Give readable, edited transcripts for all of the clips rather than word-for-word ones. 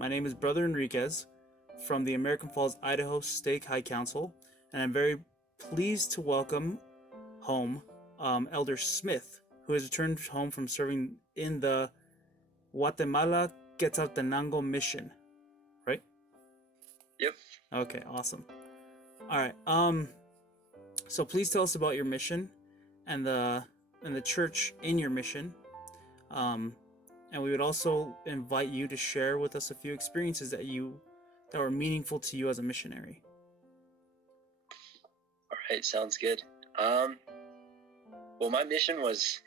My name is Brother Enriquez from the American Falls, Idaho Stake High Council, and I'm very pleased to welcome home Elder Smith, who has returned home from serving in the Guatemala Quetzaltenango Mission, right? Yep. Okay, awesome. All right. So please tell us about your mission and the church in your mission. And we would also invite you to share with us a few experiences that were meaningful to you as a missionary. All right, sounds good. Well, my mission was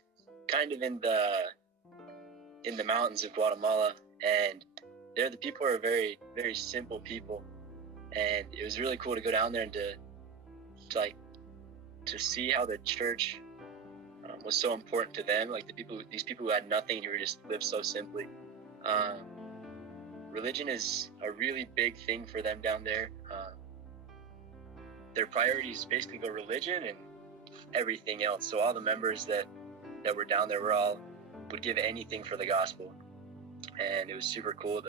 kind of in the mountains of Guatemala, and there the people are very, very simple people, and it was really cool to go down there and to see how the church was so important to them. Like these people who had nothing, who just lived so simply. Religion is a really big thing for them down there. Their priorities basically go religion and everything else. So all the members that were down there would give anything for the gospel, and it was super cool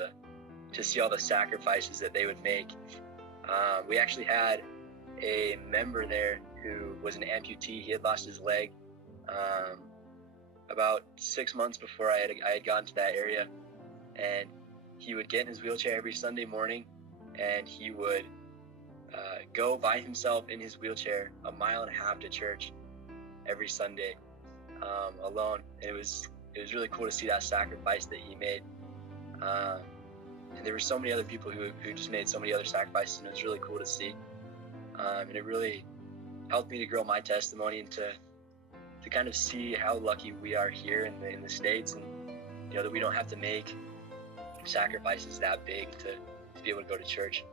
to see all the sacrifices that they would make. We actually had a member there who was an amputee. He had lost his leg about 6 months before I had gotten to that area, and he would get in his wheelchair every Sunday morning, and he would go by himself in his wheelchair 1.5 miles to church every Sunday alone. And it was really cool to see that sacrifice that he made. And there were so many other people who just made so many other sacrifices, and it was really cool to see. And it really helped me to grow my testimony and to kind of see how lucky we are here in the States, and that we don't have to make sacrifices that big to be able to go to church.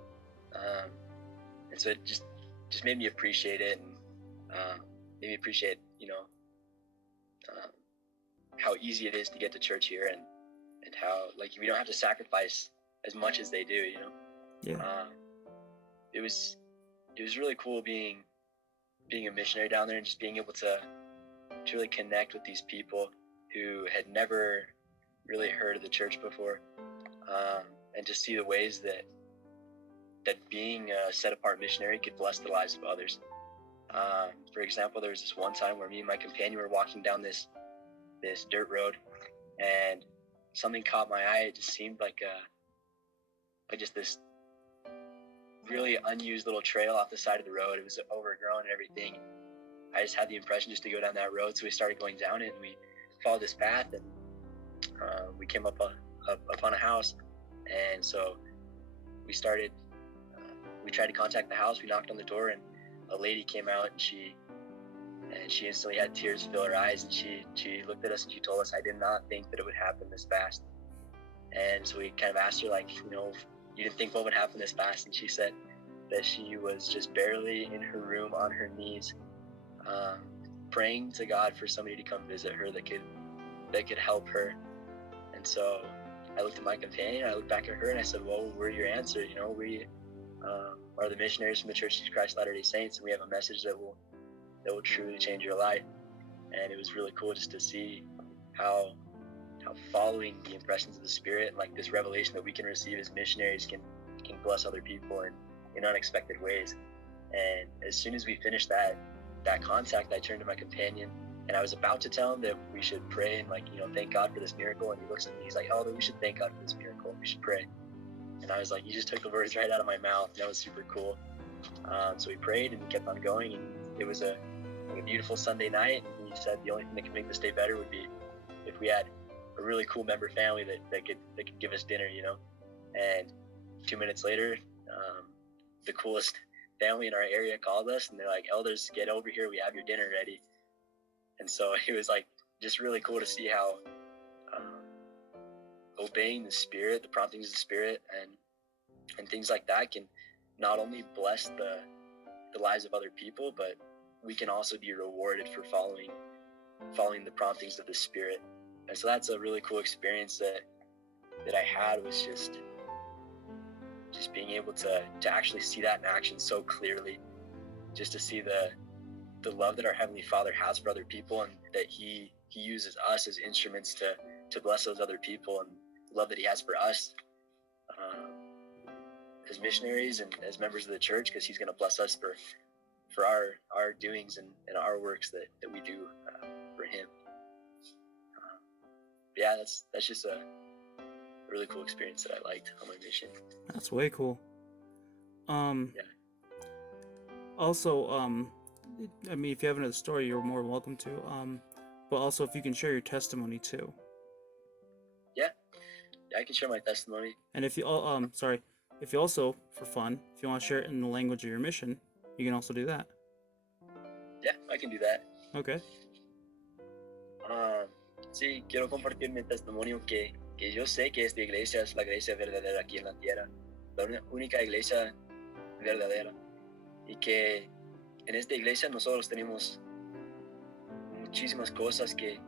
And so it just made me appreciate it, and made me appreciate how easy it is to get to church here, and how we don't have to sacrifice as much as they do. Yeah. It was really cool being a missionary down there, and just being able to really connect with these people who had never really heard of the church before, and to see the ways that being a set-apart missionary could bless the lives of others. For example, there was this one time where me and my companion were walking down this dirt road, and something caught my eye. It just seemed like just this really unused little trail off the side of the road. It was overgrown and everything. I just had the impression just to go down that road, so we started going down it, and we followed this path, and we came up on a house. And so we started. We tried to contact the house. We knocked on the door, and a lady came out, and she instantly had tears fill her eyes, and she looked at us and she told us, "I did not think that it would happen this fast." And so we kind of asked her, you didn't think what would happen this fast? And she said that she was just barely in her room on her knees, praying to God for somebody to come visit her that could help her. And so I looked at my companion, I looked back at her, and I said, "Well, we're your answer. We are the missionaries from the Church of Jesus Christ Latter-day Saints, and we have a message that will truly change your life." And it was really cool just to see how following the impressions of the Spirit, like this revelation that we can receive as missionaries, can bless other people in unexpected ways. And as soon as we finished that contact, I turned to my companion, and I was about to tell him that we should pray and thank God for this miracle. And he looks at me, he's like, "Oh, we should thank God for this miracle. We should pray." And I was like, "You just took the words right out of my mouth." And that was super cool. So we prayed, and we kept on going, and it was a beautiful Sunday night. And he said the only thing that could make this day better would be if we had a really cool member family that could give us dinner, And 2 minutes later, the coolest family in our area called us, and they're like, "Elders, get over here. We have your dinner ready." And so it was just really cool to see how obeying the Spirit, the promptings of the Spirit, and things like that can not only bless the lives of other people, but we can also be rewarded for following the promptings of the Spirit. And so that's a really cool experience that I had, was just being able to actually see that in action so clearly, just to see the love that our Heavenly Father has for other people, and that He uses us as instruments to bless those other people, and the love that He has for us. as missionaries and as members of the church, because He's going to bless us for our doings and our works that we do for Him. Yeah, that's just a really cool experience that I liked on my mission. That's way cool. Yeah. Also, I mean, if you have another story, you're more than welcome to. But also, if you can share your testimony too. Yeah, I can share my testimony. And if you if you also, for fun, if you want to share it in the language of your mission, you can also do that. Yeah, I can do that. Okay. Sí, quiero compartir mi testimonio que yo sé que esta iglesia es la iglesia verdadera aquí en la tierra, la única iglesia verdadera, y que en esta iglesia nosotros tenemos muchísimas cosas que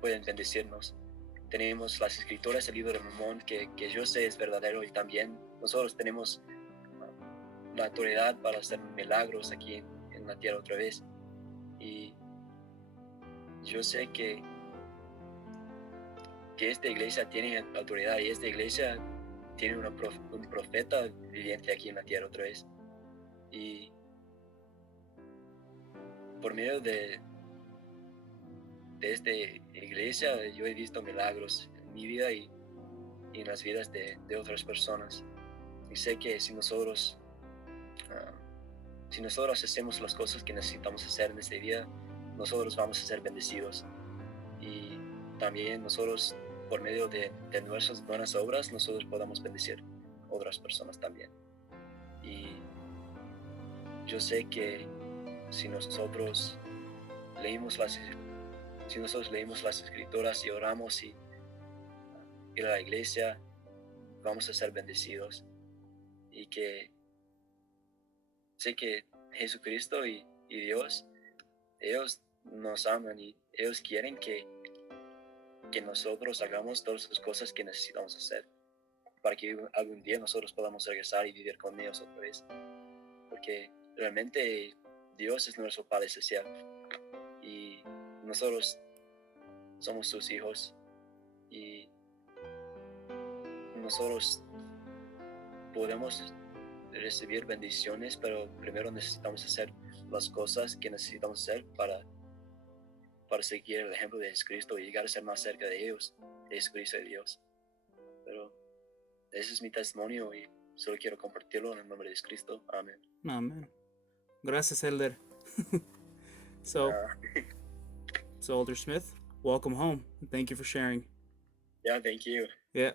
pueden bendecirnos. Tenemos las escrituras del libro de Mormón que yo sé es verdadero, y también nosotros tenemos la autoridad para hacer milagros aquí en la tierra otra vez. Y yo sé que esta iglesia tiene autoridad, y esta iglesia tiene un profeta viviente aquí en la tierra otra vez. Y por medio de esta iglesia yo he visto milagros en mi vida y en las vidas de otras personas. Y sé que si nosotros hacemos las cosas que necesitamos hacer en esta vida, nosotros vamos a ser bendecidos. Y también nosotros, por medio de nuestras buenas obras, nosotros podamos bendecir a otras personas también. Y yo sé que si nosotros leímos las escrituras y oramos y ir a la iglesia, vamos a ser bendecidos. Y que sé que Jesucristo y Dios, ellos nos aman y ellos quieren que nosotros hagamos todas las cosas que necesitamos hacer para que algún día nosotros podamos regresar y vivir con ellos otra vez. Porque realmente Dios es nuestro Padre Celestial y nosotros somos sus hijos, y nosotros podemos recibir bendiciones, pero primero necesitamos hacer las cosas que necesitamos hacer para seguir el ejemplo de Jesucristo y llegar a ser más cerca de ellos, de Jesucristo y Dios. Pero ese es mi testimonio y solo quiero compartirlo en el nombre de Jesucristo. Amén. Amén. Gracias, Elder. So, Elder Smith, welcome home. Thank you for sharing. Yeah, thank you. Yeah.